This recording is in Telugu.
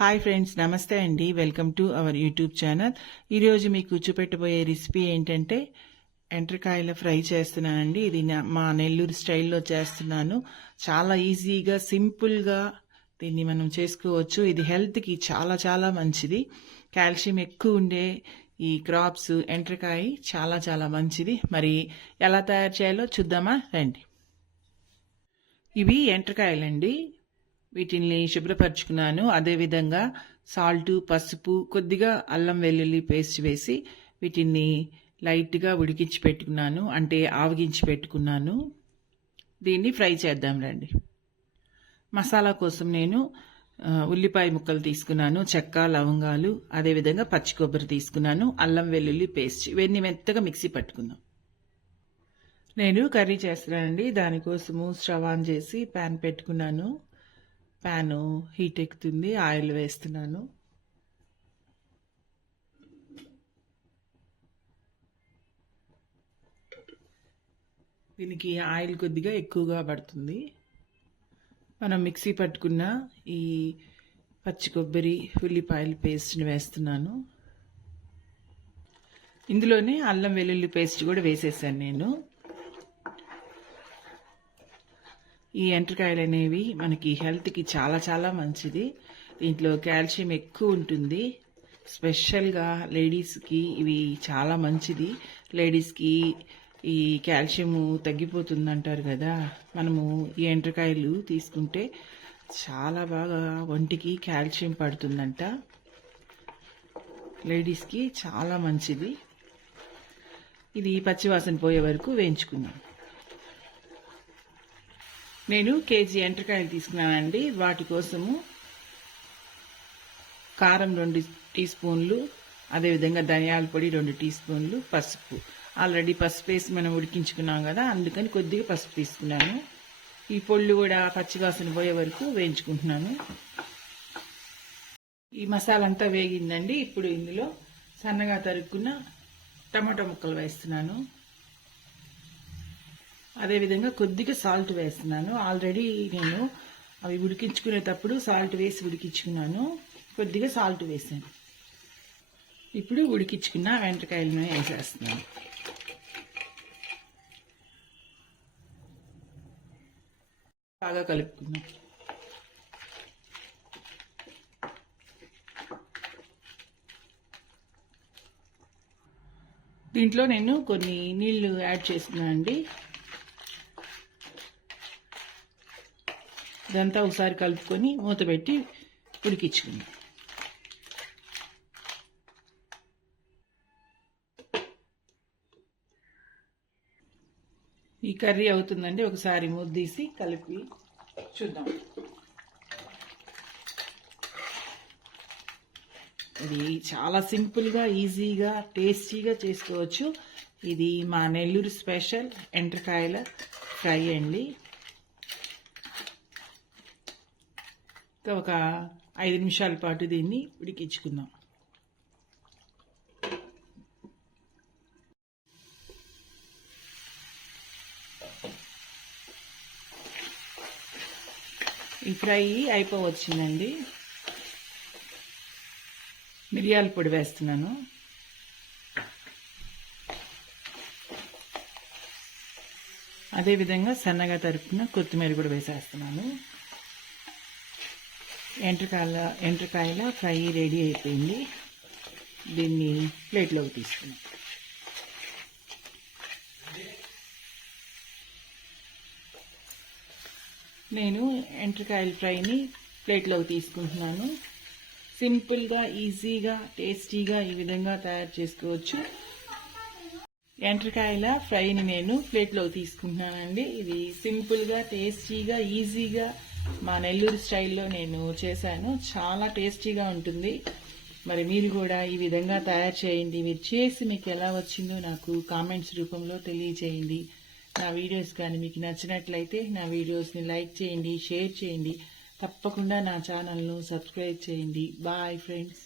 హాయ్ ఫ్రెండ్స్ నమస్తే అండి. Welcome to our YouTube channel ఈరోజు మీకు చూపెట్టబోయే రెసిపీ ఏంటంటే ఎండ్రకాయల ఫ్రై చేస్తున్నానండి. ఇది నా- మా నెల్లూరు స్టైల్లో చేస్తున్నాను. చాలా ఈజీగా సింపుల్గా దీన్ని మనం చేసుకోవచ్చు. ఇది హెల్త్కి చాలా చాలా మంచిది. కాల్షియం ఎక్కువ ఉండే ఈ క్రాప్స్ ఎండ్రకాయ చాలా చాలా మంచిది. మరి ఎలా తయారు చేయాలో చూద్దామా? రండి. ఇవి ఎండ్రకాయలండి. వీటిని శుభ్రపరచుకున్నాను. అదేవిధంగా సాల్టు పసుపు కొద్దిగా అల్లం వెల్లుల్లి పేస్ట్ వేసి వీటిని లైట్గా ఉడికించి పెట్టుకున్నాను. అంటే ఆవగించి పెట్టుకున్నాను. దీన్ని ఫ్రై చేద్దాం రండి. మసాలా కోసం నేను ఉల్లిపాయ ముక్కలు తీసుకున్నాను. చెక్క లవంగాలు అదేవిధంగా పచ్చి కొబ్బరి తీసుకున్నాను. అల్లం వెల్లుల్లి పేస్ట్. ఇవన్నీ మెత్తగా మిక్సీ పట్టుకుందాం. నేను కర్రీ చేస్తున్నానండి. దానికోసము స్టవ్ ఆన్ చేసి ప్యాన్ పెట్టుకున్నాను. ప్యాను హీట్ ఎక్కుతుంది ఆయిల్ వేస్తున్నాను. దీనికి ఆయిల్ కొద్దిగా ఎక్కువగా పడుతుంది. మనం మిక్సీ పట్టుకున్న ఈ పచ్చి కొబ్బరి ఉల్లిపాయల పేస్ట్ని వేస్తున్నాను. ఇందులోనే అల్లం వెల్లుల్లి పేస్ట్ కూడా వేసేసాను నేను. ఈ ఎండ్రకాయలు అనేవి మనకి హెల్త్కి చాలా చాలా మంచిది. దీంట్లో కాల్షియం ఎక్కువ ఉంటుంది. స్పెషల్గా లేడీస్కి ఇవి చాలా మంచిది. లేడీస్కి ఈ కాల్షియం తగ్గిపోతుంది అంటారు కదా. మనము ఈ ఎండ్రకాయలు తీసుకుంటే చాలా బాగా ఒంటికి కాల్షియం పడుతుందంట. లేడీస్కి చాలా మంచిది. ఇది పచ్చివాసన పోయే వరకు వేయించుకుందాం. నేను కేజీ ఎండ్రకాయలు తీసుకున్నానండి. వాటి కోసము కారం రెండు టీ స్పూన్లు అదేవిధంగా ధనియాల పొడి రెండు టీ స్పూన్లు పసుపు. ఆల్రెడీ పసుపు వేసి మనం ఉడికించుకున్నాం కదా అందుకని కొద్దిగా పసుపు తీసుకున్నాను. ఈ పొళ్ళు కూడా పచ్చివాసన పోయే వరకు వేయించుకుంటున్నాను. ఈ మసాలా అంతా వేగిందండి. ఇప్పుడు ఇందులో సన్నగా తరుక్కున్న టమాటా ముక్కలు వేస్తున్నాను. అదేవిధంగా కొద్దిగా సాల్ట్ వేస్తున్నాను. ఆల్రెడీ నేను అవి ఉడికించుకునేటప్పుడు సాల్ట్ వేసి ఉడికించుకున్నాను. కొద్దిగా సాల్ట్ వేసాను. ఇప్పుడు ఉడికించుకున్న వెంటకాయలను వేసేస్తున్నాను. బాగా కలుపుకున్నాను దీంట్లో నేను కొన్ని నీళ్ళు యాడ్ చేస్తున్నాను అండి ఇదంతా ఒకసారి కలుపుకొని మూత పెట్టి ఉడికించుకుందాం. ఈ కర్రీ అవుతుందండి ఒకసారి మూత తీసి కలిపి చూద్దాం. ఇది చాలా సింపుల్గా ఈజీగా టేస్టీగా చేసుకోవచ్చు. ఇది మా నెల్లూరు స్పెషల్ ఎండ్రకాయల ఫ్రై అండి. ఇంకా ఒక ఐదు నిమిషాల పాటు దీన్ని ఉడికించుకుందాం. ఈ ఫ్రై అయిపోవచ్చిందండి. మిరియాల పొడి వేస్తున్నాను. అదేవిధంగా సన్నగా తరుపున కొత్తిమీర కూడా వేసేస్తున్నాను. ఎండ్రకాయల ఎండ్రకాయల ఫ్రై రెడీ అయిపోయింది. దీన్ని ప్లేట్లోకి తీసుకున్నాం నేను ఎంట్రకాయల ఫ్రైని ప్లేట్లోకి తీసుకుంటున్నాను. సింపుల్గా ఈజీగా టేస్టీగా ఈ విధంగా తయారు చేసుకోవచ్చు. ఎండ్రకాయల ఫ్రైని నేను ప్లేట్లో తీసుకుంటున్నానండి. ఇది సింపుల్గా టేస్టీగా ఈజీగా మా నెల్లూరు స్టైల్లో నేను చేశాను. చాలా టేస్టీగా ఉంటుంది. మరి మీరు కూడా ఈ విధంగా తయారు చేయండి. మీరు చేసి మీకు ఎలా వచ్చిందో నాకు కామెంట్స్ రూపంలో తెలియజేయండి. నా వీడియోస్ కానీ మీకు నచ్చినట్లయితే నా వీడియోస్ని లైక్ చేయండి షేర్ చేయండి. తప్పకుండా నా ఛానల్ను సబ్స్క్రైబ్ చేయండి. Bye friends.